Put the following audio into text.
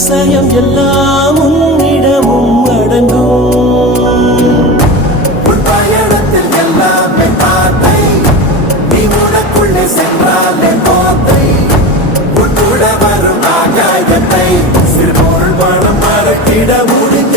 அதிசயம் எல்லாம் உன்னிடமும் அடங்கும். உன் பயணத்தில் எல்லாமே பாதை, நீ உனக்குள்ளே சென்றாலே போதை. உன் கூட வரும் ஆகாயத்தை சிறு பொருள் பணம் மறக்கிட முடியும்.